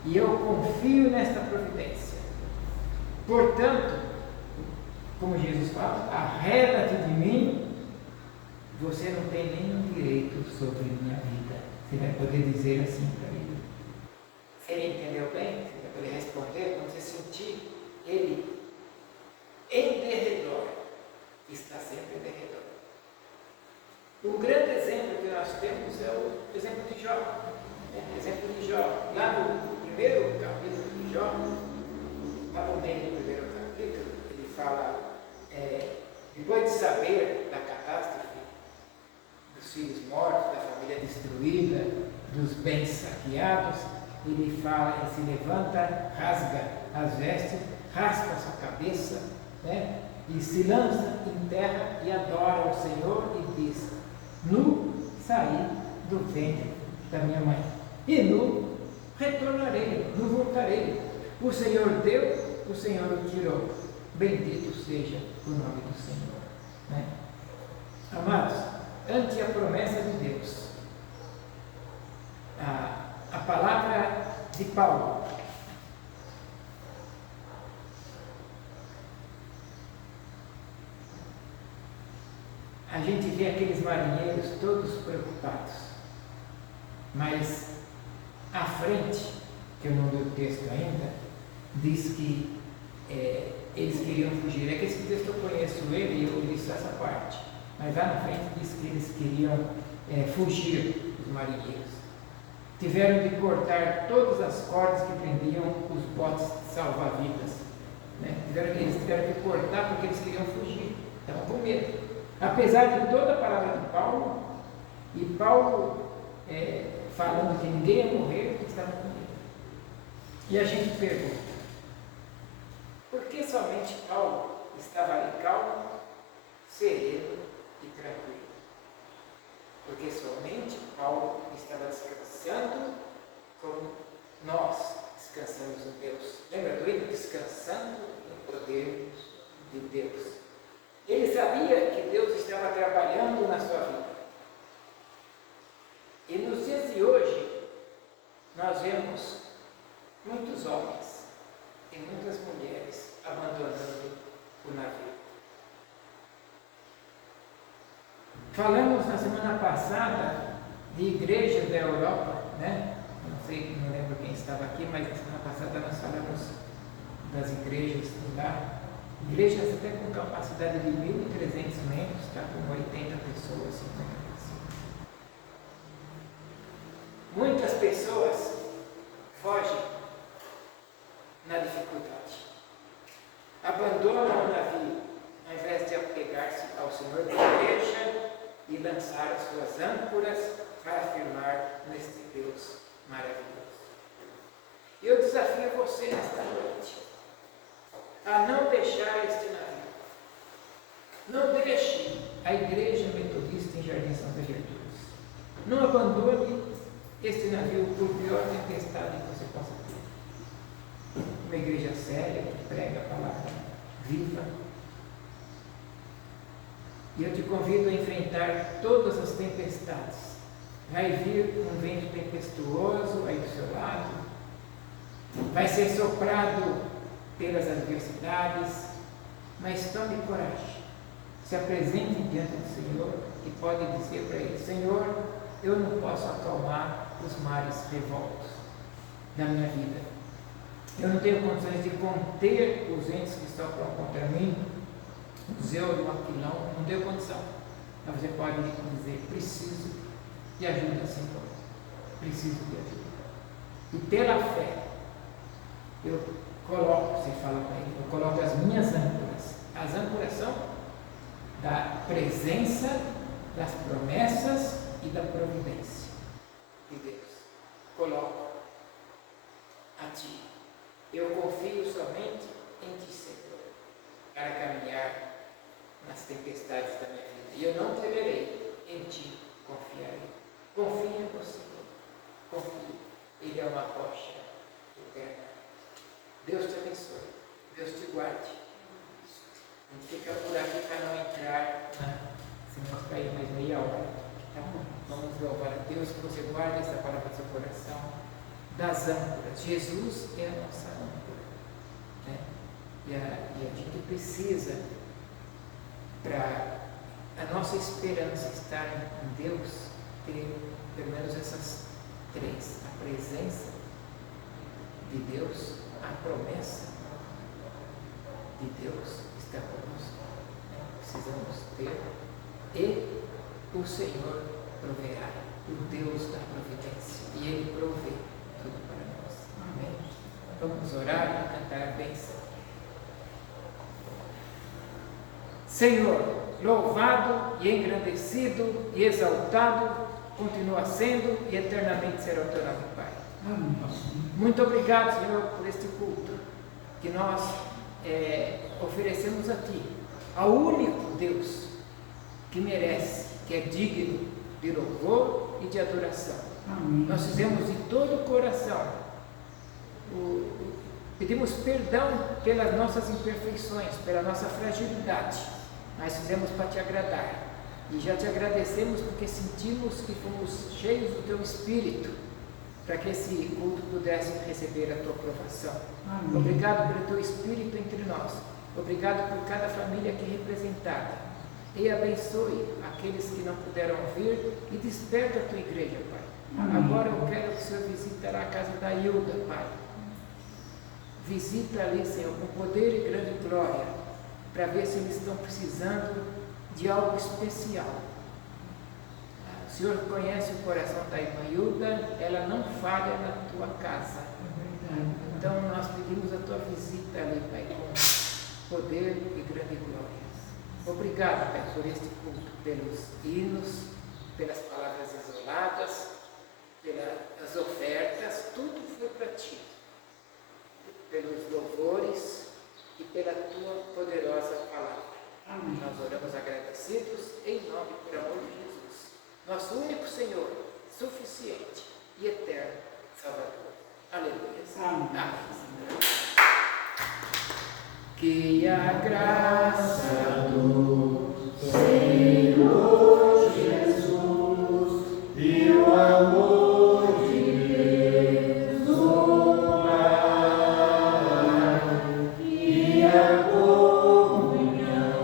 e eu confio nesta providência. Portanto, como Jesus fala, arreda-te de mim, você não tem nenhum direito sobre minha vida. Você vai poder dizer assim para ele. Se ele entendeu bem, você vai poder responder quando você sentir ele em derredor, que está sempre em derredor. O grande exemplo que nós temos é o exemplo de Jó. O exemplo de Jó. Lá no primeiro capítulo de Jó, lá no meio do primeiro capítulo, ele fala, depois de saber da catástrofe, dos filhos mortos, da família destruída, dos bens saqueados, ele fala, ele se levanta, rasga as vestes, raspa a sua cabeça, né? E se lança em terra e adora ao Senhor e diz: nu saí do ventre da minha mãe, e nu retornarei, nu voltarei. O Senhor deu, o Senhor o tirou. Bendito seja o nome do Senhor. Né? Amados, ante a promessa de Deus, a palavra de Paulo, a gente vê aqueles marinheiros todos preocupados, mas à frente, que eu não li o texto ainda, diz que eles queriam fugir. É que esse texto eu conheço ele e eu li só essa parte, mas lá na frente diz que eles queriam fugir, os marinheiros. Tiveram de cortar todas as cordas que prendiam os botes salva-vidas. Né? Eles tiveram que cortar porque eles queriam fugir, estavam com medo. Apesar de toda a palavra de Paulo, e Paulo falando que ninguém ia morrer, eles estavam com medo. E a gente pergunta, por que somente Paulo estava ali calmo, sereno e tranquilo? Porque somente Paulo estava descansando como nós descansamos em Deus. Lembra do hino? Descansando no poder de Deus. Ele sabia que Deus estava trabalhando na sua vida. E nos dias de hoje, nós vemos muitos homens e muitas mulheres abandonando o navio. Falamos na semana passada de igrejas da Europa, né? Não lembro quem estava aqui, mas na semana passada nós falamos das igrejas lá. Igrejas até com capacidade de 1.300 membros, está com 80 pessoas, 50 pessoas. Muitas pessoas fogem na dificuldade, abandonam o navio, ao invés de apegar-se ao Senhor da igreja e lançar as suas âncoras para afirmar neste Deus maravilhoso. Eu desafio você nesta noite a não deixar este navio. Não deixe a Igreja Metodista em Jardim Santa Gertrudes. Não abandone este navio por pior tempestade que você possa ter. Uma igreja séria que prega a palavra viva. E eu te convido a enfrentar todas as tempestades. Vai vir um vento tempestuoso aí do seu lado. Vai ser soprado pelas adversidades, mas tome coragem, se apresente diante do Senhor e pode dizer para Ele: Senhor, eu não posso acalmar os mares revoltos da minha vida, eu não tenho condições de conter os ventos que sopram contra mim, o Zeu e o Aquilão, não tenho condição, mas você pode dizer: preciso de ajuda, Senhor, preciso de ajuda, e pela fé, você fala para ele, eu coloco as minhas âncoras. As âncoras são da presença, das promessas e da providência de Deus. Coloco a ti. Eu confio somente em ti, Senhor, para caminhar nas tempestades da minha vida. E eu não temerei, em ti confiarei. Confia no Senhor. Confie. Ele é uma rocha eterna. Deus te abençoe, Deus te guarde. A gente fica por aqui para não entrar, se nós cair mais meia hora. Tá bom? Vamos louvar a Deus, que você guarde essa palavra no seu coração. Das âncoras. Jesus é a nossa âncora. Né? E a gente precisa, para a nossa esperança estar em Deus, ter pelo menos essas três: a presença de Deus, a promessa de Deus está conosco, precisamos ter, e o Senhor proverá, o Deus da providência, e Ele provê tudo para nós. Amém? Vamos orar e cantar a bênção. Senhor, louvado e engrandecido e exaltado continua sendo e eternamente será o teu nome, Pai. Amém. Muito obrigado, Senhor, por este culto que nós oferecemos a Ti, ao único Deus que merece, que é digno de louvor e de adoração. Amém. Nós fizemos de todo o coração, pedimos perdão pelas nossas imperfeições, pela nossa fragilidade, mas fizemos para Te agradar. E já Te agradecemos porque sentimos que fomos cheios do Teu Espírito, para que esse culto pudesse receber a Tua aprovação. Amém. Obrigado pelo Teu Espírito entre nós. Obrigado por cada família aqui representada. E abençoe aqueles que não puderam vir e desperta a Tua igreja, Pai. Amém. Agora eu quero que o Senhor visite lá a casa da Hilda, Pai. Visita ali, Senhor, com poder e grande glória, para ver se eles estão precisando de algo especial. O Senhor conhece o coração da irmã Hilda, ela não falha na Tua casa. Então nós pedimos a Tua visita ali, Pai, com poder e grande glória. Obrigado, Pai, por este culto, pelos hinos, pelas palavras isoladas, pelas ofertas, tudo foi para Ti, pelos louvores e pela Tua poderosa palavra. Amém. Nós oramos agradecidos em nome e por amor de Jesus, nosso único Senhor, suficiente e eterno Salvador. Aleluia. Amém. Amém. Que a graça do Senhor Jesus e o amor de Deus, o Pai, e a comunhão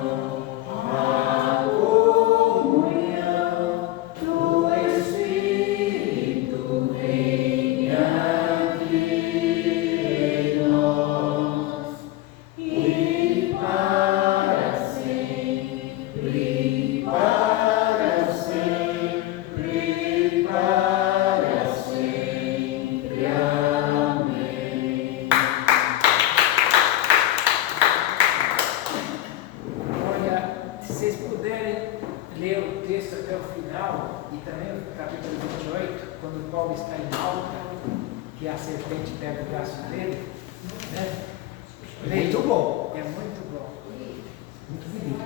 do Espírito venha aqui em nós e para sempre, para sempre, para sempre. Amém. Olha, se vocês puderem ler o texto até o final, e também o capítulo 28, quando Paulo está em alta, que a serpente pega o braço dele, né? Muito bom. É muito bom. Muito bonito.